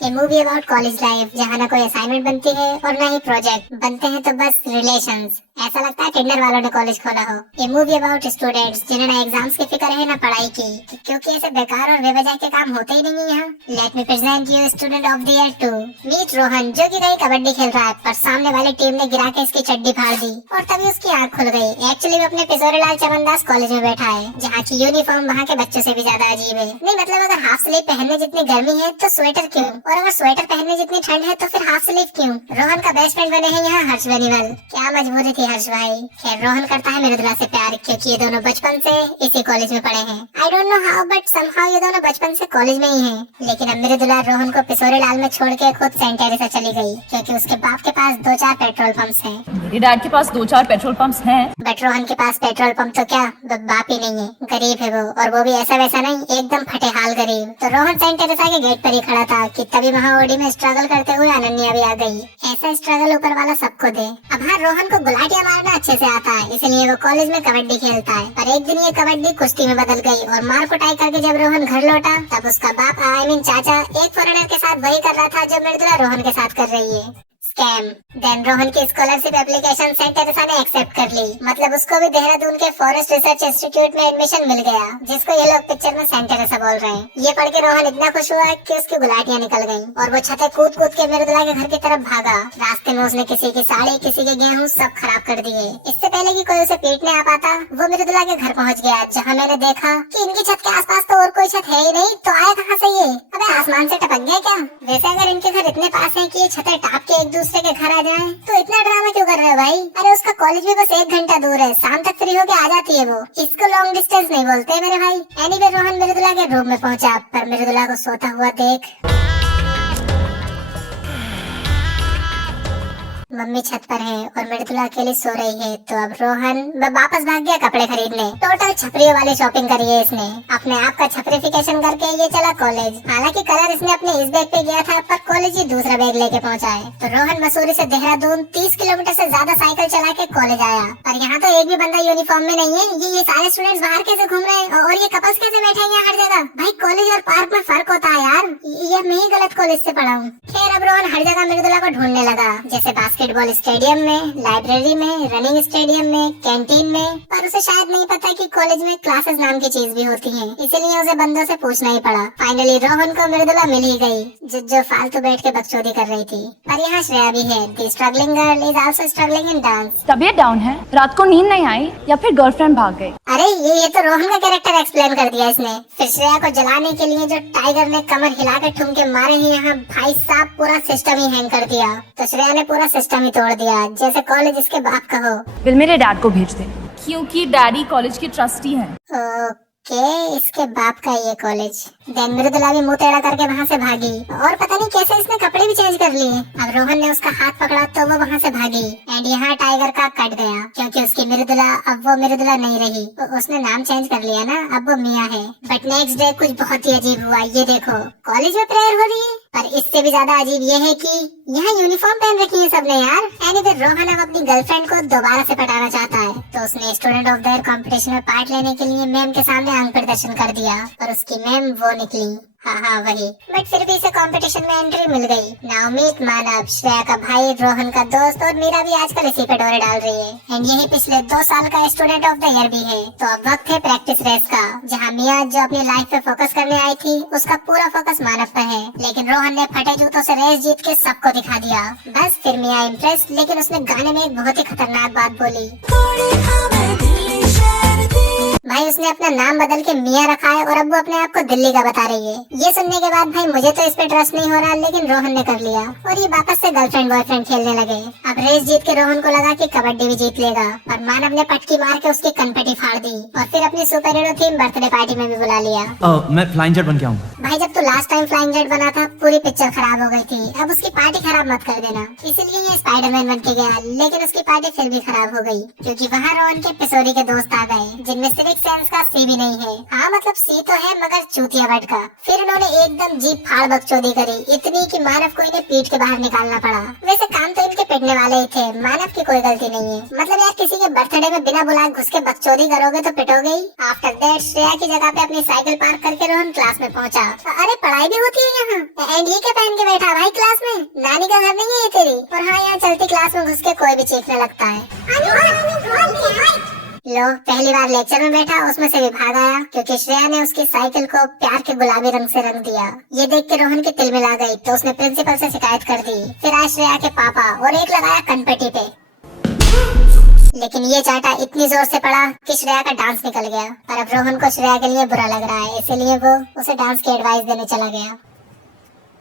ये movie about college life जहाँ ना कोई असाइनमेंट बनती है और ना ही प्रोजेक्ट बनते हैं, तो बस रिलेशंस। ऐसा लगता है टिंडर वालों ने कॉलेज खोला हो। ये मूवी अबाउट स्टूडेंट्स जिन्हें ना एग्जाम्स की फिक्र है ना पढ़ाई की, क्योंकि ऐसे बेकार और बेवजह के काम होते ही नहीं है यहाँ। Let me present you student of the year 2। Meet Rohan, जो कि कहीं कबड्डी खेल रहा है, पर सामने वाली टीम ने गिरा के इसकी चड्डी फाड़ दी और तभी उसकी आँख खुल गई। एक्चुअली वो अपने पिसोरीलाल चमनदास कॉलेज में बैठा है, जहाँ की यूनिफॉर्म वहाँ के बच्चों से भी ज्यादा अजीब है। नहीं मतलब अगर हाफ स्लीव पहनने जितनी गर्मी है तो स्वेटर क्यों, और अगर स्वेटर पहनने जितनी ठंड है तो फिर हाफ स्लीव क्यों। रोहन का बेस्ट फ्रेंड बने हैं यहाँ हर्ष बेनीवाल। क्या मजबूरी थी हर्ष भाई। खैर रोहन करता है मृदुला से प्यार, क्योंकि ये दोनों बचपन से इसी कॉलेज में पढ़े हैं। I don't know how but somehow ये दोनों बचपन से कॉलेज में ही हैं। लेकिन अब मृदुला रोहन को पिसोरीलाल में छोड़ के खुद सेंट टेरेसा चली गई, क्योंकि उसके बाप के पास 2-4 पेट्रोल पंप्स हैं। मेरे डैड के पास 2-4 पेट्रोल पंप्स हैं। बट रोहन के पास पेट्रोल पंप तो क्या, बाप ही नहीं है, गरीब है वो, और वो भी ऐसा वैसा नहीं, एकदम फटे हाल गरीब। तो रोहन सेंट टेरेसा के गेट पर ही खड़ा था कि तभी वहाँ ओडी में स्ट्रगल करते हुए अनन्या भी आ गई। ऐसा स्ट्रगल ऊपर वाला सबको दे। अब हाँ, रोहन को गुलाटियां मारना अच्छे से आता है, इसलिए वो कॉलेज में कबड्डी खेलता है। पर एक दिन ये कबड्डी कुश्ती में बदल गई और मार कुटाई करके जब रोहन घर लौटा तब उसका बाप आई मीन चाचा एक फॉरेनर के साथ वही कर रहा था जो मृदुला रोहन के साथ कर रही है, स्कैम। देन रोहन की स्कॉलरशिप एप्लीकेशन सेंट टेरेसा ने एक्सेप्ट कर ली। मतलब उसको भी देहरादून के फॉरेस्ट रिसर्च इंस्टीट्यूट में एडमिशन मिल गया, जिसको ये लोग पिक्चर में सेंट टेरेसा बोल रहे हैं। ये पढ़ के रोहन इतना खुश हुआ कि उसकी गुलाटियां निकल गईं और वो छतें कूद कूद के मृदुला के घर की तरफ भागा। रास्ते में उसने किसी की साड़ी, किसी के गेहूं सब खराब कर दिए। इससे पहले कि कोई उसे पीटने आ पाता, वो मृदुला के घर पहुंच गया, जहाँ मैंने देखा कि इनकी छत के आसपास तो और कोई छत है ही नहीं, तो आया कहाँ से ये? अबे आसमान से टपक गया क्या? वैसे अगर इनके घर इतने पास है कि ये छतें टाप के एक दूसरे के घर आ जाए तो इतना ड्रामा क्यों कर रहे हो भाई? अरे उसका कॉलेज भी बस 1 घंटा दूर है, शाम तक फ्री होके आ जाती है वो। इसको लॉन्ग डिस्टेंस नहीं बोलते मेरे भाई। एनीवे रोहन मृदुला के रूम में पहुंचा, पर मृदुला को सोता हुआ देख मम्मी छत पर है और मृदुला अकेली सो रही है। तो अब रोहन वापस भाग गया कपड़े खरीदने। टोटल छपरियों वाली शॉपिंग करी है इसने। अपने आप का छपरिफिकेशन करके ये चला कॉलेज। हालांकि कलर इसने अपने इस बैग पे गया था, पर कॉलेज ही दूसरा बैग लेके पहुंचा है। तो रोहन मसूरी से देहरादून 30 किलोमीटर से ज्यादा साइकिल चला के कॉलेज आया। पर यहाँ तो एक भी बंदा यूनिफॉर्म में नहीं है। ये सारे स्टूडेंट्स बाहर कैसे घूम रहे हैं और ये कपल्स कैसे बैठे हैं यहाँ हर जगह? भाई कॉलेज और पार्क में फर्क होता है यार। ये मैं ही गलत कॉलेज से पढ़ा हूँ। खैर अब रोहन हर जगह मृदुला को ढूंढने लगा, जैसे बास्केटबॉल स्टेडियम में, लाइब्रेरी में, रनिंग स्टेडियम में, कैंटीन में। पर उसे शायद नहीं पता कि कॉलेज में क्लासेस नाम की चीज भी होती है, इसीलिए उसे बंदों से पूछना ही पड़ा। फाइनली रोहन को मृदुला मिल ही गई, जो फालतू बैठ के बकचोदी कर रही थी। पर यहाँ श्रेया भी है। The struggling girl is also struggling in dance. तबीयत डाउन है, रात को नींद नहीं आई या फिर गर्लफ्रेंड भाग गई। अरे ये तो रोहन का कैरेक्टर एक्सप्लेन कर दिया इसने। फिर श्रेया को जलाने के लिए जो टाइगर ने कमर हिला के ठुमके मारे हैं यहाँ, भाई साहब पूरा सिस्टम ही हैंग कर दिया। तो श्रेया ने पूरा सिस्टम ही तोड़ दिया, जैसे कॉलेज इसके बाप का हो। बिल मेरे डैड को भेज दे, क्योंकि डैडी कॉलेज के ट्रस्टी हैं। ओके, इसके बाप का ये कॉलेज। देन मृदुला भी मुंह टेढ़ा करके वहाँ से भागी और पता नहीं कैसे इसने कपड़े भी चेंज कर लिए। अब रोहन ने उसका हाथ पकड़ा तो वो वहाँ से भागी एंड यहाँ टाइगर का कट गया, क्योंकि उसकी मृदुला अब वो मृदुला नहीं रही। तो उसने नाम चेंज कर लिया ना, अब वो मिया है। बट नेक्स्ट डे कुछ बहुत ही अजीब हुआ। ये देखो कॉलेज में प्रेयर हो रही है, पर इससे भी ज्यादा अजीब ये है कि यहाँ यूनिफॉर्म पहन रखी है सबने यार। एनीवे रोहन अब अपनी गर्लफ्रेंड को दोबारा से पटाना चाहता है, तो उसने student of the year competition में पार्ट लेने के लिए मैम के सामने अंग प्रदर्शन कर दिया और उसकी मैम वो निकली। हाँ वही। बट फिर भी इसे कंपटीशन में एंट्री मिल गई। नाउमीत, मानव, श्रेया का भाई, रोहन का दोस्त और मीरा भी आजकल इसी पे डोरे डाल रही है। एंड यही पिछले 2 साल का स्टूडेंट ऑफ द ईयर भी है। तो अब वक्त है प्रैक्टिस रेस का, जहाँ मिया जो अपनी लाइफ पे फोकस करने आई थी, उसका पूरा फोकस मानव पर है। लेकिन रोहन ने फटे जूतों से रेस जीत के सबको दिखा दिया। बस फिर मिया इम्प्रेस, लेकिन उसने गाने में एक बहुत ही खतरनाक बात बोली। भाई उसने अपना नाम बदल के मिया रखा है और अब वो अपने आप को दिल्ली का बता रही है। ये सुनने के बाद भाई मुझे तो इस पे ट्रस्ट नहीं हो रहा, लेकिन रोहन ने कर लिया और ये वापस से गर्लफ्रेंड बॉयफ्रेंड खेलने लगे। अब रेस जीत के रोहन को लगा कि कबड्डी भी जीत लेगा, पर मानव ने पटकी मार के उसकी कनपटी फाड़ दी और फिर अपनी super hero theme birthday party में भी बुला लिया। मैं फ्लाइंग जेट बन के आऊंगा। भाई जब तू लास्ट टाइम फ्लाइंग जेट बना था, पूरी पिक्चर खराब हो गई थी। अब उसकी पार्टी खराब मत कर देना। इसीलिए ये स्पाइडरमैन बन के गया, लेकिन उसकी पार्टी फिर भी खराब हो गई, क्योंकि वहाँ रोहन के पिसोरी के दोस्त आ गए, जिनमें सिविक सेंस का सी भी नहीं है। हाँ मतलब सी तो है, मगर चूतिया बट का। फिर उन्होंने एकदम जीप फाड़ बकचोदी करी, इतनी कि मानव को इन्हें पीट के बाहर निकालना पड़ा। वैसे काम तो इनके पिटने वाले ही थे, मानव की कोई गलती नहीं है। मतलब यार किसी के बर्थडे में बिना बुलाए घुस के बकचोदी करोगे तो पिटोगे ही। आफ्टर दैट श्रेया की जगह पे अपनी साइकिल पार्क करके रोहन क्लास में पहुंचा। अरे पढ़ाई भी होती है यहाँ, एंड ये क्या पहन के बैठा भाई क्लास में? नानी का घर नहीं है ये तेरी? और हाँ, यहाँ चलती क्लास में घुस के कोई भी चीखने लगता है। लो, पहली बार लेक्चर में बैठा उसमें से भी भाग आया क्योंकि श्रेया ने उसकी साइकिल को प्यार के गुलाबी रंग से रंग दिया। ये देख के रोहन की तिल मिला गई तो उसने प्रिंसिपल से शिकायत कर दी। फिर आए श्रेया के पापा और एक लगाया कनपट्टी पे। लेकिन ये चाटा इतनी जोर से पड़ा कि श्रेया का डांस निकल गया और अब रोहन को श्रेया के लिए बुरा लग रहा है, इसीलिए वो उसे डांस की एडवाइस देने चला गया।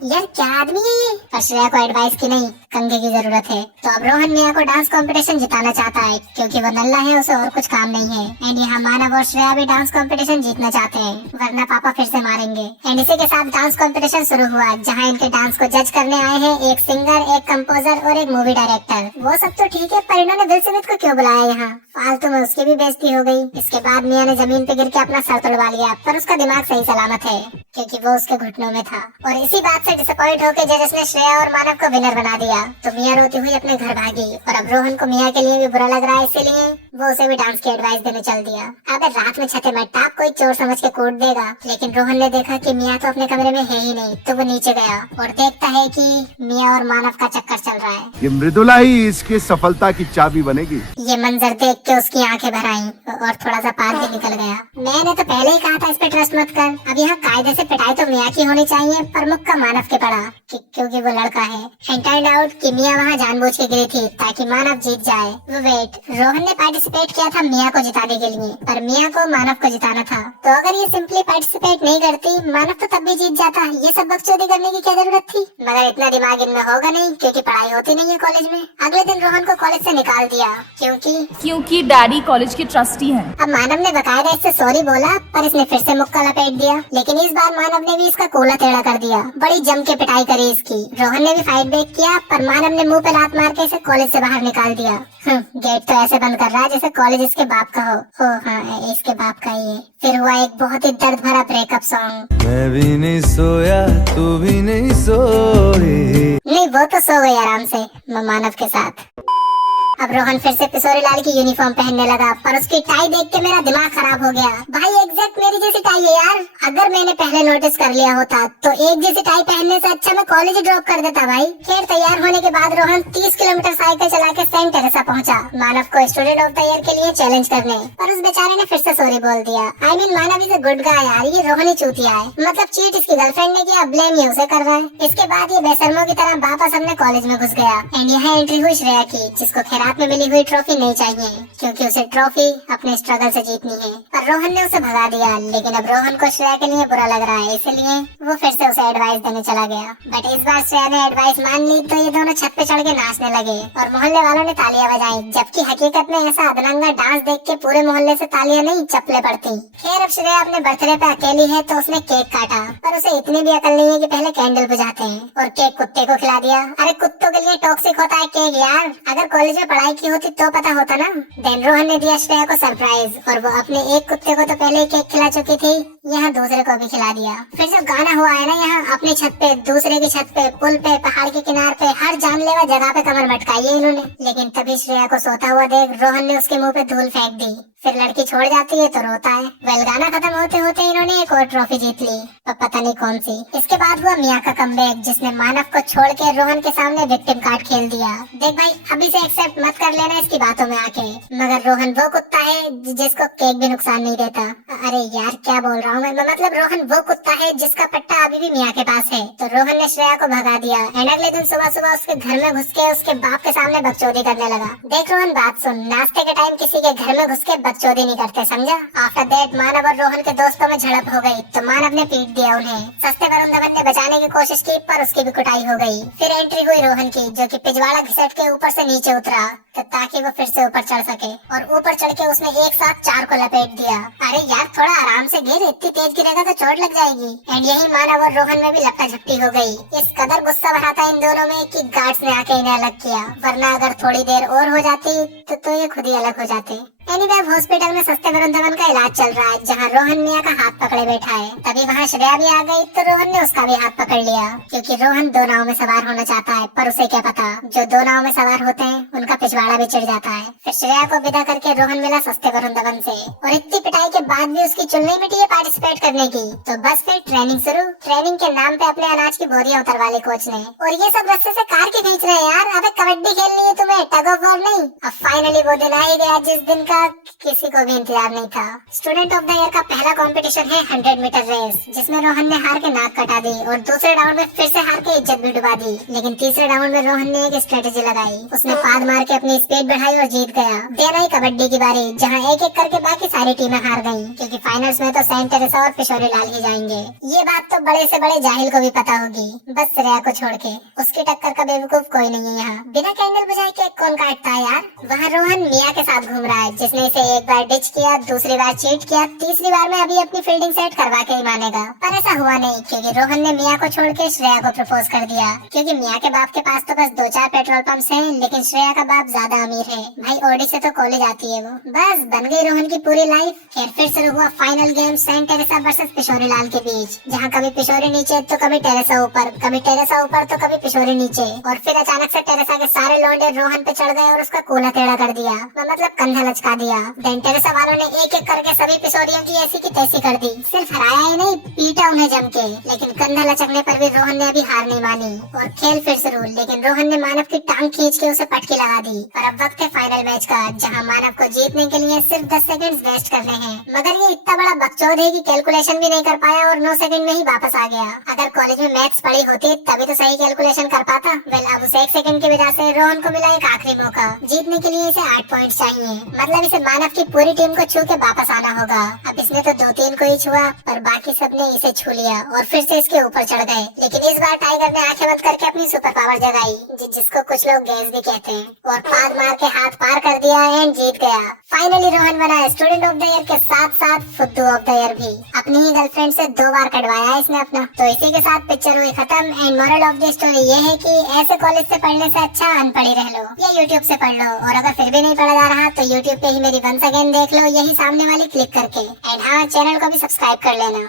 यार क्या आदमी है ये? पर श्रेया को एडवाइस की नहीं, कंघे की जरूरत है। तो अब रोहन मिया को डांस कंपटीशन जिताना चाहता है क्योंकि वो नल्ला है, उसे और कुछ काम नहीं है। एंड यहाँ मानव और श्रेया भी डांस कंपटीशन जीतना चाहते हैं, वरना पापा फिर से मारेंगे। एंड इसी के साथ डांस कंपटीशन शुरू हुआ जहाँ इनके डांस को जज करने आए हैं एक सिंगर, एक कंपोजर और एक मूवी डायरेक्टर। वो सब तो ठीक है, पर इन्होंने विल स्मिथ को क्यों बुलाया यहाँ? फालतू में उसकी भी बेइज्जती हो गई। इसके बाद मिया ने जमीन पे गिर के अपना सर तुड़वा लिया, पर उसका दिमाग सही सलामत है क्योंकि वो उसके घुटनों में था। और इसी बात से डिसअपॉइंट होकर जजेस ने श्रेया और मानव को विनर बना दिया तो मिया रोती हुई अपने घर भागी। और अब रोहन को मिया के लिए भी बुरा लग रहा है, इसीलिए वो उसे भी डांस की एडवाइस देने चल दिया। अबे रात में छते में टाप कोई चोर समझ के कूट देगा। लेकिन रोहन ने देखा कि मिया तो अपने कमरे में है ही नहीं, तो वो नीचे गया और देखता है कि मिया और मानव का चक्कर चल रहा है। ये मृदुला ही इसकी सफलता की चाबी बनेगी। ये मंजर देख के उसकी आंखें भर आईं और थोड़ा सा पार भी निकल गया। मैंने तो पहले ही कहा था इस पे ट्रस्ट मत कर। अब यहाँ कायदे से पिटाई तो मिया की होनी चाहिए, पर मुक्का मानव के पड़ा क्योंकि वो लड़का है। एंड टर्न्ड आउट कि मिया वहाँ जानबूझ के गिरी थी ताकि मानव जीत जाए। वो वेट, रोहन ने पार्टिसिपेट किया था मिया को जिताने के लिए, पर मिया को मानव को जिताना था। तो अगर ये सिंपली पार्टिसिपेट नहीं करती, मानव तो तब भी जीत जाता। ये सब बकचोदी करने की क्या जरूरत थी? मगर इतना दिमाग इनमें होगा नहीं क्योंकि पढ़ाई होती नहीं है कॉलेज में। अगले दिन रोहन को कॉलेज से निकाल दिया क्योंकि डैडी कॉलेज के ट्रस्टी हैं। अब मानव ने बकायदा इससे सॉरी बोला, पर इसने फिर से मुक्का लपेट दिया। लेकिन इस बार मानव ने भी इसका कोला टेढ़ा कर दिया। बड़ी जम के पिटाई करी इसकी। रोहन ने भी फाइट बैक किया, पर मानव ने मुंह पे लात मार के इसे कॉलेज से बाहर निकाल दिया। गेट तो ऐसे बंद कर रहा है जैसे कॉलेज इसके बाप का हो। हाँ, इसके बाप का ही है। फिर हुआ एक बहुत ही दर्द भरा ब्रेकअप सॉन्ग। मैं भी नहीं सोया, तू भी नहीं सोई। नहीं, वो तो सो गई आराम से मानव के साथ। अब रोहन फिर से पिसोरी लाल की यूनिफॉर्म पहनने लगा, पर उसकी टाई देख के मेरा दिमाग खराब हो गया। भाई एग्जैक्ट मेरी जैसी टाई है यार। अगर मैंने पहले नोटिस कर लिया होता तो एक जैसी टाई पहनने से अच्छा मैं कॉलेज ही ड्रॉप कर देता भाई। खैर तैयार होने के बाद रोहन 30 किलोमीटर साइकिल चला के सेंट टेरेसा पहुंचा मानव को स्टूडेंट ऑफ द ईयर के लिए चैलेंज करने। पर उस बेचारे ने फिर से सॉरी बोल दिया। I mean, Manav is a good guy यार, ये रोहन ही चूतिया है। मतलब चीट इसकी गर्लफ्रेंड ने किया, ब्लेम ये उसे कर रहा है। इसके बाद ये बेशर्मों की तरह वापस अपने कॉलेज में घुस गया। एंड यहाँ एंट्री हुई श्रेया की, जिसको खैरात में मिली हुई ट्रॉफी नहीं चाहिए क्योंकि उसे ट्रॉफी अपने स्ट्रगल से जीतनी है। पर रोहन ने उसे भगा दिया। लेकिन अब रोहन को श्रेया के लिए बुरा लग रहा है, इसलिए वो फिर से उसे एडवाइस देने चला गया। बट इस बार श्रेया ने एडवाइस मान ली तो ये दोनों छत पे चढ़ के नाचने लगे और मोहल्ले वालों ने तालियां बजाई। जबकि हकीकत में ऐसा अदरंगा डांस देख के पूरे मोहल्ले से तालियां नहीं चप्पलें पड़ती। खैर अब श्रेया अपने बर्थडे पे अकेली है तो उसने केक काटा, पर उसे इतनी भी अकल नहीं है कि पहले कैंडल बुझाते हैं। और केक कुत्ते को खिला दिया। अरे कुत्तों के लिए टॉक्सिक होता है केक यार। अगर कॉलेज में पढ़ाई की होती तो पता होता ना। देन रोहन ने दिया श्रेया को सरप्राइज और वो अपने एक कुत्ते को तो पहले ही केक खिला चुकी थी, यहाँ दूसरे को भी खिला दिया। फिर जो गाना हुआ है ना, यहाँ अपनी छत पे, दूसरे की छत पे, पुल पे, पहाड़ के किनारे पे, हर जानलेवा जगह पे कमर मटकाई है इन्होंने। लेकिन तभी श्रेया को सोता हुआ देख रोहन ने उसके मुंह पे धूल फेंक दी। फिर लड़की छोड़ जाती है तो रोता है। वेल गाना खत्म होते होते इन्होंने एक और ट्रॉफी जीत ली, पर पता नहीं कौन सी। इसके बाद हुआ मिया का कमबैक, जिसने मानव को छोड़ के रोहन के सामने विक्टिम कार्ड खेल दिया। देख भाई, अभी से एक्सेप्ट मत कर लेना इसकी बातों में आके, मगर रोहन वो कुत्ता है जिसको केक भी नुकसान नहीं देता। अरे यार क्या बोल रहा हूँ मैं, मतलब रोहन वो कुत्ता है जिसका पट्टा अभी भी मिया के पास है। तो रोहन ने श्रेया को भगा दिया। एंड अगले दिन सुबह सुबह उसके घर में घुस के उसके बाप के सामने बकचोदी करने लगा। देख रोहन, बात सुन, नाश्ते के टाइम किसी के घर में घुस के बकचोदी नहीं करते, समझा? आफ्टर दैट मानव और रोहन के दोस्तों में झड़प हो गई तो मानव ने पीट दिया उन्हें। सस्ते वरुण धवन ने बचाने की कोशिश की, पर उसकी भी कुटाई हो गई। फिर एंट्री हुई रोहन की, जो कि पिछवाड़ा घिसट के ऊपर से नीचे उतरा ताकि वो फिर से ऊपर चढ़ सके। और ऊपर चढ़ के उसने एक साथ 4 को लपेट दिया। अरे यार थोड़ा आराम से गिर, इतनी तेज गिरेगा तो चोट लग जाएगी। एंड यही मानव और रोहन में भी लपटा झपटी हो गई। इस कदर गुस्सा भरा था इन दोनों में कि गार्ड्स ने आके इन्हें अलग किया, वरना अगर थोड़ी देर और हो जाती तो ये खुद ही अलग हो जाते। एनीवे हॉस्पिटल में सस्ते वरुण का इलाज चल रहा है, जहाँ रोहन मिया का हाथ पकड़े बैठा है। तभी वहाँ श्रेया भी आ गई तो रोहन ने उसका भी हाथ पकड़ लिया, क्योंकि रोहन 2 नाव में सवार होना चाहता है। पर उसे क्या पता, जो 2 नाव में सवार होते हैं उनका पिछवाड़ा भी चिढ़ जाता है। फिर श्रेया को विदा करके रोहन मिला सस्ते वरुण से, और इतनी पिटाई के बाद भी उसकी चुल नहीं मिटी है पार्टिसिपेट करने की। तो बस फिर ट्रेनिंग शुरू। ट्रेनिंग के नाम पे अपने अनाज की बोरियां उतरवा ली कोच ने। और ये सब रस्ते से कार के खींच रहे हैं यार। अबे कबड्डी खेलनी है तुम्हें, टग ऑफ वॉर नहीं। अब फाइनली वो दिन आ ही गया जिस दिन का किसी को भी इंतजार नहीं था। स्टूडेंट ऑफ द ईयर का पहला कंपटीशन है 100 मीटर रेस, जिसमें रोहन ने हार के नाक कटा दी और दूसरे राउंड में फिर से हार के इज्जत भी डुबा दी। लेकिन तीसरे राउंड में रोहन ने एक स्ट्रेटेजी लगाई। उसने पाद मार के अपनी स्पीड बढ़ाई और जीत गया। देना ही कबड्डी की बारी, जहाँ एक एक करके बाकी सारी टीमें हार गयी, क्योंकि फाइनल्स में तो सेंट टेरेसा और किशोरी लाल ही जाएंगे। ये बात तो बड़े से बड़े जाहिल को भी पता होगी, बस श्रेया को छोड़ के। उसकी टक्कर का बेवकूफ कोई नहीं है यहाँ। बिना कैंडल बुझाए केक कौन काटता है यार। वहाँ रोहन मिया के साथ घूम रहा है, जिसने इसे एक बार डिच किया, दूसरी बार चीट किया, तीसरी बार में अभी अपनी फील्डिंग सेट करवा के ही मानेगा। पर ऐसा हुआ नहीं, क्योंकि रोहन ने मिया को छोड़ के श्रेया को प्रपोज कर दिया। क्योंकि मिया के बाप के पास तो बस 2-4 पेट्रोल पंप्स हैं, लेकिन श्रेया का बाप ज्यादा अमीर है। भाई ओडी से तो कॉलेज आती है वो। बस बन गई रोहन की पूरी लाइफ। फिर शुरू हुआ final game Saint Teresa versus Kishori Lal के बीच, जहाँ कभी किशोरी नीचे तो कभी टेरेसा ऊपर, कभी टेरेसा ऊपर तो कभी किशोरी नीचे। और फिर अचानक से टेरेसा के सारे लौंडे रोहन पे चढ़ गए और उसका कोला टेढ़ा कर दिया, मतलब कंधा लचका दिया। देन टेरेसा वालों ने एक एक करके सभी किशोरियों की ऐसी की तैसी कर दी। सिर्फ हराया ही नहीं, पीटा उन्हें जम के। लेकिन कंधा लचकने पर भी रोहन ने अभी हार नहीं मानी और खेल फिर शुरू। लेकिन रोहन ने मानव की टांग खींच के उसे पटकी लगा दी। और अब वक्त है फाइनल मैच का, जहाँ मानव को जीतने के लिए सिर्फ 10 सेकंड वेस्ट करने हैं। मगर ये इतना बड़ा बकचोद है कि कैलकुलेशन भी नहीं कर पाया और 9 सेकंड में ही वापस आ गया। अगर कॉलेज में मैथ्स पढ़ी होती तभी तो सही कैलकुलेशन कर पाता। वेल अब उसे 1 सेकंड की वजह से रोहन को मिला एक आखिरी मौका। जीतने के लिए इसे 8 पॉइंट चाहिए, मतलब इसे मानव की पूरी टीम को छू के वापस आना होगा। अब इसने तो 2-3 को ही छुआ, पर बाकी सबने इसे छू लिया और फिर से इसके ऊपर चढ़ गए। लेकिन इस बार टाइगर ने आंखें बंद करके अपनी सुपर पावर जगाई, जिसको कुछ लोग गैस भी कहते हैं, और पाद मार के हाथ पार कर दिया एंड जीत गया। फाइनली रोहन बना स्टूडेंट ऑफ द ईयर के साथ साथ फुद्दू ऑफ द ईयर भी। अपनी ही गर्लफ्रेंड से 2 बार कटवाया इसने अपना। तो इसी के साथ पिक्चर हुई खत्म। And moral of the story ये है कि ऐसे कॉलेज से पढ़ने से अच्छा अनपढ़ ही रह लो या यूट्यूब से पढ़ लो। और अगर फिर भी नहीं पढ़ा जा रहा तो यूट्यूब पे ही मेरी वंस अगेन देख लो, यही सामने वाली क्लिक करके। एंड हाँ, चैनल को भी सब्सक्राइब कर लेना।